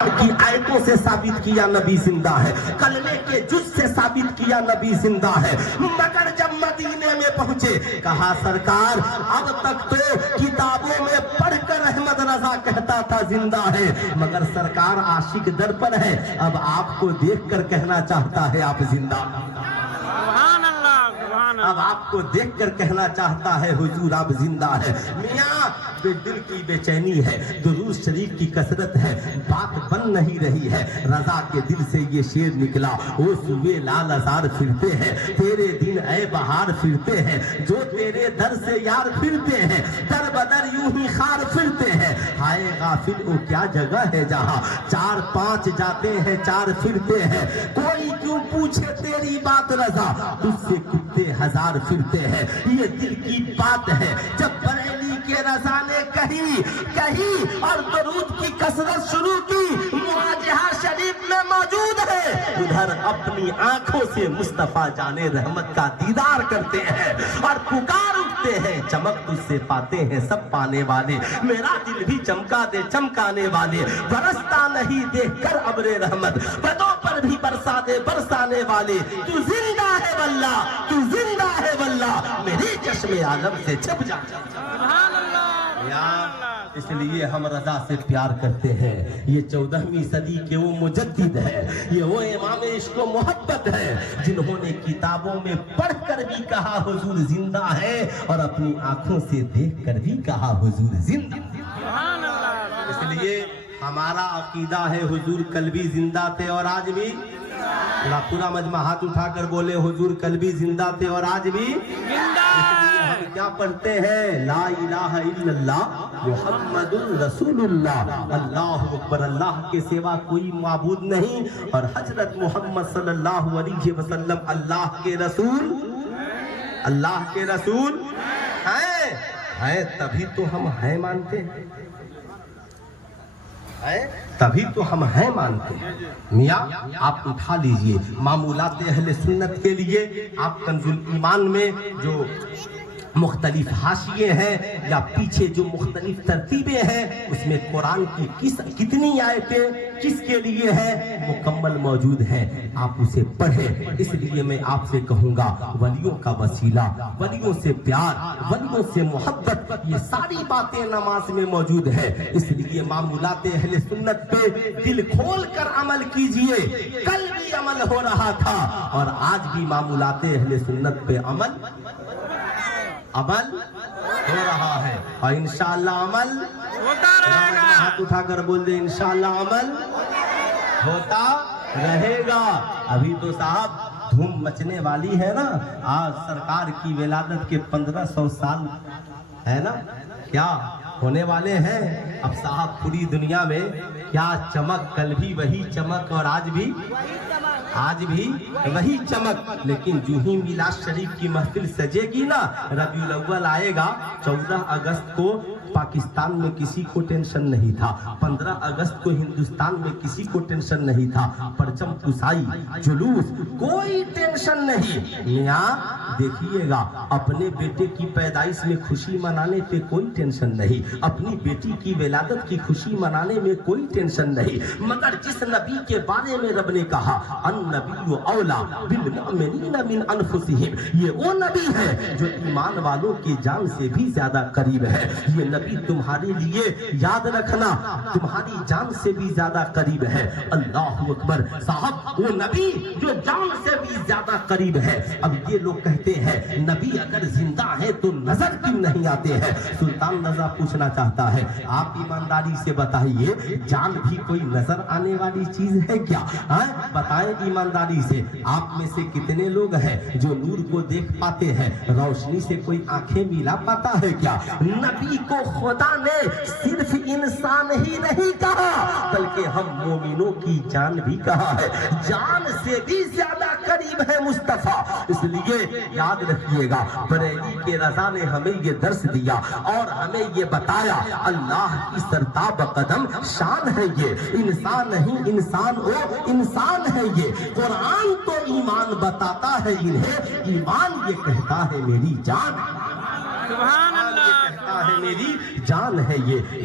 کی آیتوں سے ثابت کیا نبی زندہ ہے، کلمے کے جز سے ثابت کیا نبی زندہ ہے، مگر جب مدینے میں پہنچے کہا سرکار اب تک تو کتابوں میں پڑھ کر احمد رضا کہتا تھا زندہ ہے، مگر سرکار عاشق در پر ہے، اب آپ کو دیکھ کر کہنا چاہتا ہے آپ زندہ، اب آپ کو دیکھ کر کہنا چاہتا ہے حضور آپ زندہ ہے۔ میاں دل کی بے چینی ہے، درود شریف کی کثرت ہے، بات بن نہیں رہی ہے، رضا کے دل سے یہ شعر نکلا، وہ صبح لال ازار پھرتے ہیں، تیرے دن اے بہار پھرتے ہیں، جو تیرے در سے یار پھرتے ہیں، در بدر یوں ہی خار پھرتے ہیں، ہائے غافل وہ کیا جگہ ہے جہاں چار پانچ جاتے ہیں چار پھرتے ہیں، کوئی کیوں پوچھے تیری بات رضا تجھ سے کتے ہزار پھرتے ہیں، یہ دل کی بات ہے جب بریلی کے رضا نے کہی اور درود کی کثرت شروع کی، مواجہہ شریف میں موجود ہے، ادھر اپنی آنکھوں سے مصطفیٰ جان رحمت کا دیدار کرتے ہیں اور پکار اٹھتے ہیں، چمک تجھ سے پاتے ہیں سب پانے والے، میرا دل بھی چمکا دے چمکانے والے، برستا نہیں دیکھ کر ابر رحمت، بدوں پر بھی برسا دے برسانے والے، تو زندہ ہے واللہ تو زندہ ہے واللہ، میری چشم عالم سے چھپ جا۔ اس لیے ہم رضا سے پیار کرتے ہیں، یہ 14ویں صدی کے وہ مجدد ہے، یہ وہ امام عشق و محبت ہے جنہوں نے کتابوں میں پڑھ کر بھی کہا حضور زندہ ہے اور اپنی آنکھوں سے دیکھ کر بھی کہا حضور زندہ۔ اس لیے ہمارا عقیدہ ہے حضور کل بھی زندہ تھے اور آج بھی، پورا مجمع ہاتھ اٹھا کر بولے حضور کل بھی زندہ تھے اور آج بھی زندہ۔ ہم کیا پڑھتے ہیں؟ لا الہ الا اللہ محمد رسول اللہ، اللہ اکبر، اللہ کے سوا کوئی معبود نہیں، اور حضرت محمد صلی اللہ علیہ وسلم اللہ کے رسول ہیں، تبھی تو ہم ہیں مانتے ہیں، تبھی تو ہم ہیں مانتے ہیں۔ میاں آپ اٹھا لیجئے معمولات اہل سنت کے لیے، آپ کنز الایمان میں جو مختلف حاشیے ہیں یا پیچھے جو مختلف ترتیبیں ہیں اس میں قرآن کی کتنی آیتیں کس کے لیے ہیں مکمل موجود ہیں، آپ اسے پڑھیں۔ اس لیے میں آپ سے کہوں گا ولیوں کا وسیلہ، ولیوں سے پیار، ولیوں سے محبت، یہ ساری باتیں نماز میں موجود ہے، اس لیے معمولات اہل سنت پہ دل کھول کر عمل کیجئے، کل بھی عمل ہو رہا تھا اور آج بھی معمولات اہل سنت پہ عمل ہو رہا ہے، اور انشاءاللہ عمل ہوتا رہے گا۔ ہاتھ اٹھا کر بول دے انشاءاللہ عمل ہوتا رہے گا۔ ابھی تو صاحب دھوم مچنے والی ہے نا، آج سرکار کی ولادت کے 1500 سال ہے نا، کیا ہونے والے ہیں؟ اب صاحب پوری دنیا میں کیا چمک، کل بھی وہی چمک اور آج بھی وہی چمک، لیکن جو ہی میلاد شریف کی محفل سجے گی نا، ربیع الاول آئے گا، 14 اگست کو پاکستان میں کسی کو ٹینشن نہیں تھا، 15 اگست کو ہندوستان میں کسی کو ٹینشن نہیں تھا، پرچم کسائی جلوس کوئی ٹینشن نہیں۔ میاں دیکھیے گا اپنے بیٹے کی پیدائش میں خوشی منانے پہ کوئی ٹینشن نہیں، اپنی بیٹی کی ولادت کی خوشی منانے میں کوئی ٹینشن نہیں، مگر جس نبی کے بارے میں رب نے کہا النبی اولا بالمؤمنین من انفسہم، یہ وہ نبی ہے جو ایمان والوں کی جان سے بھی زیادہ قریب ہے، یہ نبی تمہارے لیے یاد رکھنا تمہاری جان سے بھی زیادہ قریب ہے۔ اللہ اکبر، صاحب وہ نبی جو جان سے بھی زیادہ قریب ہے۔ اب یہ لوگ کہتے ہیں نبی اگر زندہ ہے تو نظر کیوں نہیں آتے ہیں؟ سلطان رضا پوچھنا چاہتا ہے آپ ایمانداری سے بتائیے جان بھی کوئی نظر آنے والی چیز ہے کیا؟ بتائیں ایمانداری سے آپ میں سے کتنے لوگ ہیں جو نور کو دیکھ پاتے ہیں؟ روشنی سے کوئی آنکھیں ملا پاتا ہے کیا؟ نبی کو خدا نے صرف انسان ہی نہیں کہا بلکہ ہم مومنوں کی جان بھی کہا ہے، جان سے بھی زیادہ قریب ہے مصطفیٰ۔ اس لیے یاد رکھیے گا بریلی کے رضا نے ہمیں یہ درس دیا اور ہمیں یہ بتایا اللہ کی سرتاب قدم شان ہے، یہ انسان نہیں انسان ہے، یہ قرآن تو ایمان بتاتا ہے انہیں، ایمان یہ کہتا ہے میری جان، سبحان اللہ، یہ کہتا ہے میری جان ہے یہ۔